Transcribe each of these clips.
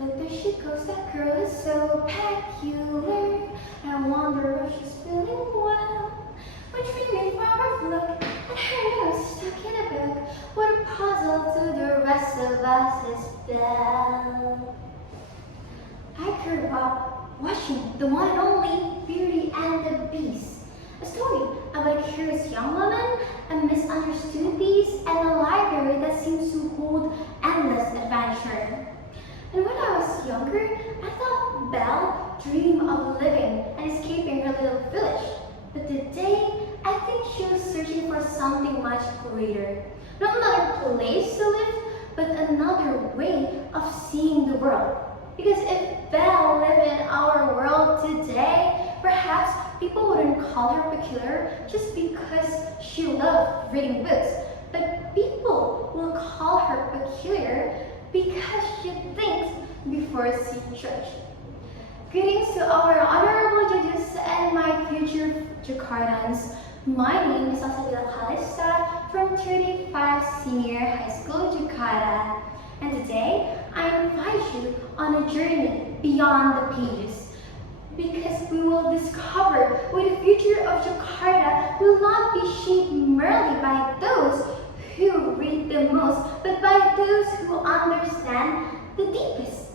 Look, there she goes, that girl is so peculiar. I wonder if she's feeling well. We're dreaming from her look, and her nose stuck in a book. What a puzzle to the rest of us is Belle. I grew up watching the one and only Beauty and the Beast, a story about a curious young woman, a misunderstood beast, and a library that seems to hold endless adventure. And when I was younger, I thought Belle dreamed of living and escaping her little village. But today, I think she was searching for something much greater. Not another place to live, but another way of seeing the world. Because if Belle lived in our world today, perhaps people wouldn't call her peculiar just because she loved reading books. But people will call her peculiar because she thinks before she judges. Greetings to our honorable judges and my future Jakartans. My name is Salsabila Callista from 35 Senior High School, Jakarta. And today, I invite you on a journey beyond the pages. Because we will discover why the future of Jakarta will not be shaped merely by those who read the most, but by those who understand the deepest.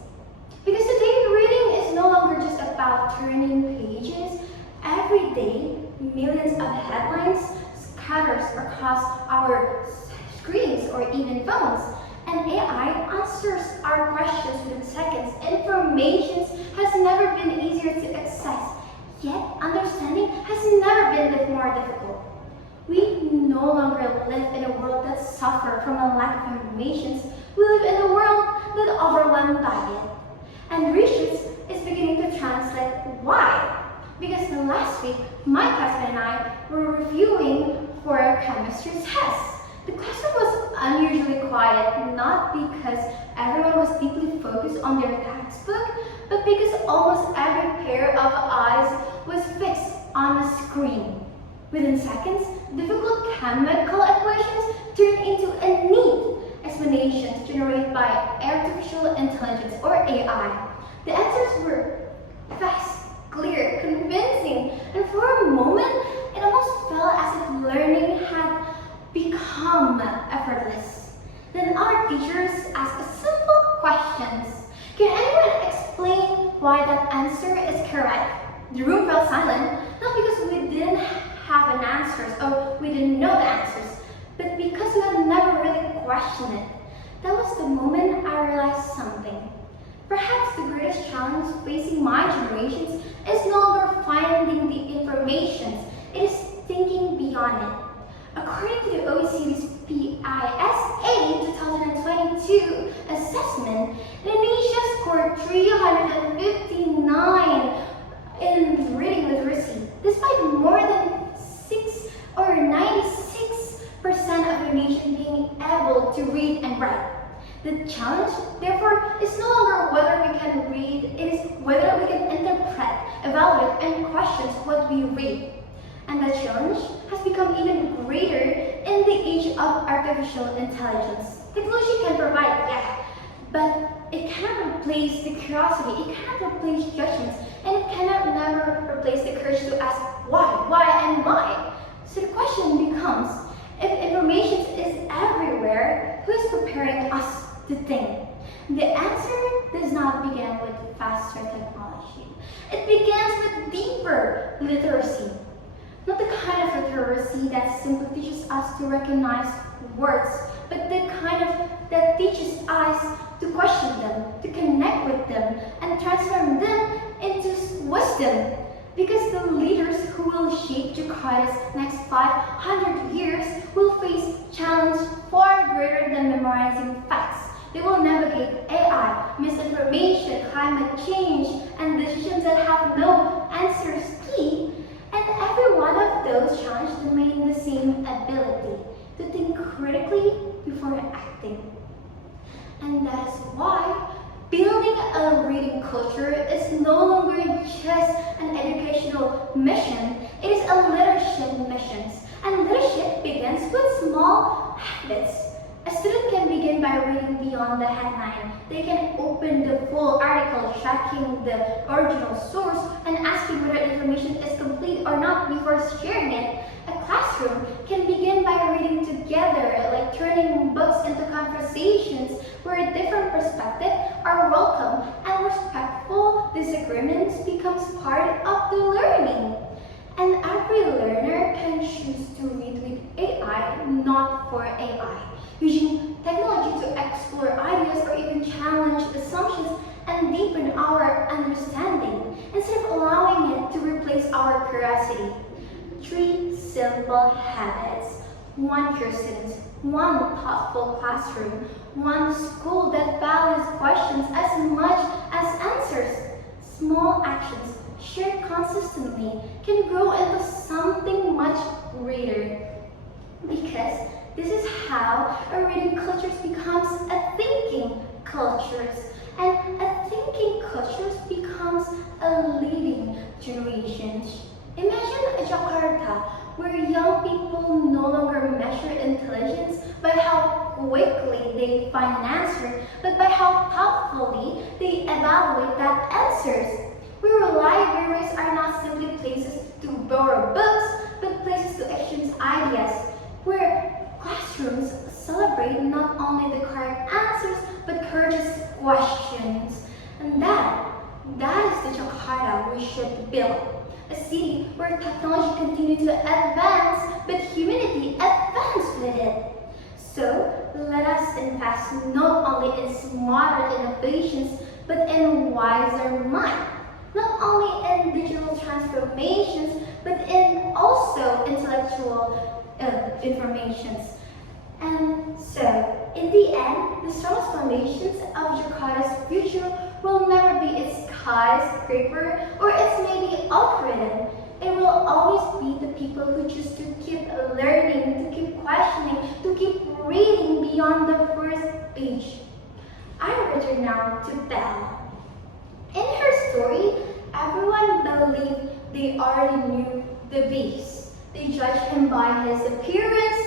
Because today, reading is no longer just about turning pages. Every day, millions of headlines scatters across our screens or even phones. And AI answers our questions within seconds. Information has never been easier to access, yet understanding has never been more difficult. We no longer live in a world that suffers from a lack of information. We live in a world that is overwhelmed by it. And research is beginning to translate why. Because last week, my classmate and I were reviewing for a chemistry test. The classroom was unusually quiet, not because everyone was deeply focused on their textbook, but because almost every pair of eyes was fixed on the screen. Within seconds, difficult chemical equations turned into a neat explanation generated by artificial intelligence or AI. The answers were fast, clear, convincing, and for a moment, it almost felt as if learning had become effortless. Then our teachers asked a simple questions. Can anyone explain why that answer is correct? The room fell silent, not because we didn't have an answer or we didn't know the answers, but because we had never really questioned it. That was the moment I realized something. Perhaps the greatest challenge facing my generation is no longer finding the information, it is thinking beyond it. According to the OECD's PISA 2022 assessment, Indonesia scored 359 in reading literacy, despite more than 96% of the nation being able to read and write. The challenge, therefore, is no longer whether we can read, it is whether we can interpret, evaluate, and question what we read. And that challenge has become even greater in the age of artificial intelligence. Technology can provide, but it cannot replace the curiosity, it cannot replace judgments, and it cannot never replace the courage to ask why, and why. So the question becomes, if information is everywhere, who is preparing us to think? The answer does not begin with faster technology. It begins with deeper literacy. Not the kind of literacy that simply teaches us to recognize words, but the kind of that teaches us to question them, to connect with them, and transform them into wisdom. Because the leaders who will shape Jakarta's next 500 years will face challenges far greater than memorizing facts. They will navigate AI, misinformation, climate change, and decisions that have no answers key. And every one of those challenges remain the same ability to think critically before acting. And that is why building a reading culture is no longer just an educational mission, it is a leadership mission. And leadership begins with small habits. A student can begin begin by reading beyond the headline. They can open the full article, checking the original source, and asking whether information is complete or not before sharing it. A classroom can begin by reading together, like turning books into conversations where different perspectives are welcome and respectful disagreements becomes part of the learning. And every learner can choose to read with AI, not for AI, using technology to explore ideas or even challenge assumptions and deepen our understanding, instead of allowing it to replace our curiosity. 3 simple habits. 1 pure student, 1 thoughtful classroom, 1 school that values questions as much as answers. Small actions shared consistently can grow into something much greater. Because this is how a reading culture becomes a thinking culture. And a thinking culture becomes a leading generation. Imagine a Jakarta where young people no longer measure intelligence by how quickly they find an answer, but by how thoughtfully they evaluate that answers. Where libraries are not simply places to borrow books, but places to exchange ideas. Where classrooms celebrate not only the correct answers, but courageous questions. And that is the Jakarta we should build. A city where technology continues to advance, but humanity advances with it. So, let us invest not only in smarter innovations, but in wiser mind. Not only in digital transformations, but in also intellectual informations. And so, in the end, the strongest foundations of Jakarta's future will never be its skyscraper or its maybe algorithm. It will always be the people who choose to keep learning, to keep questioning, to keep reading beyond the first page. I return now to Belle. In her story, everyone believed they already knew the beast. They judged him by his appearance,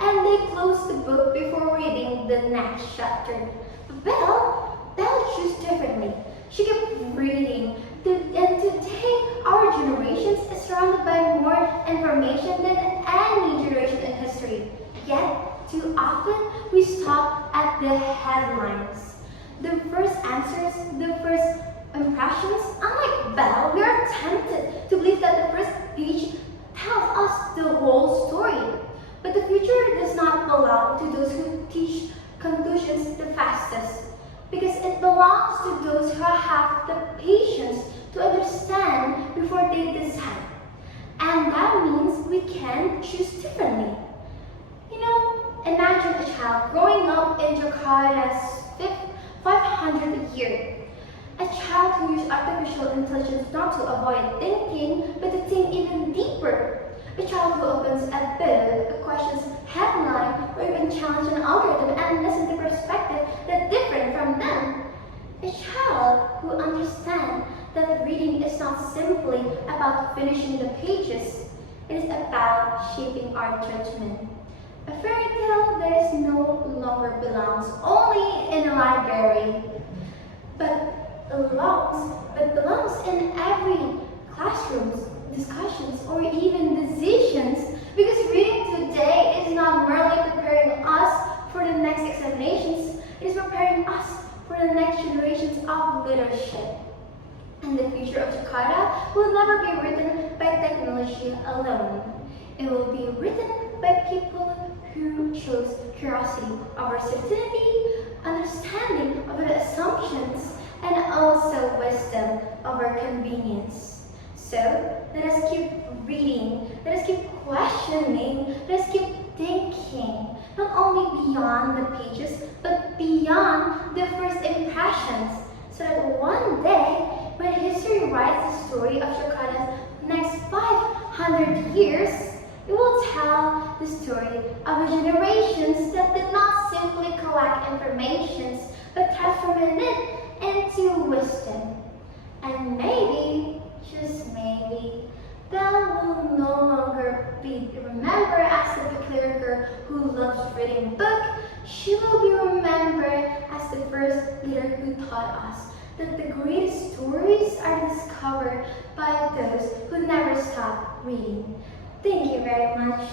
and they closed the book before reading the next chapter. But Belle chose differently. She kept reading, and today our generation is surrounded by more information than any generation in history. Yet, too often, we stop at the headlines. The first answers, the first impressions. Unlike Belle, we are tempted to believe that the first page tells us the whole story. But the future does not belong to those who teach conclusions the fastest, because it belongs to those who have the patience to understand before they decide. And that means we can choose differently. Imagine a child growing up in Jakarta's 500th year. A child who uses artificial intelligence not to avoid thinking, but to think even deeper. A child who opens a book, questions headline, or even challenges an algorithm and listens to perspectives that differ from them. A child who understands that reading is not simply about finishing the pages. It is about shaping our judgment. A fairy tale that is no longer belongs only in a library, but belongs in every classroom, discussions, or even decisions, because reading today is not merely preparing us for the next examinations, it is preparing us for the next generations of leadership. And the future of Jakarta will never be written by technology alone. It will be written by people who chose curiosity over certainty, understanding over the assumptions, and also wisdom over convenience. So, let us keep reading, let us keep questioning, let us keep thinking, not only beyond the pages, but beyond the first impressions, so that one day, when history writes the story of Jakarta's next 500 years, it will tell the story of a generation that did not simply collect information, but transformed it into wisdom. And maybe, just maybe, Belle will no longer be remembered as the peculiar girl who loves reading books. She will be remembered remember as the first leader who taught us that the greatest stories are discovered by those who never stop reading. Thank you very much.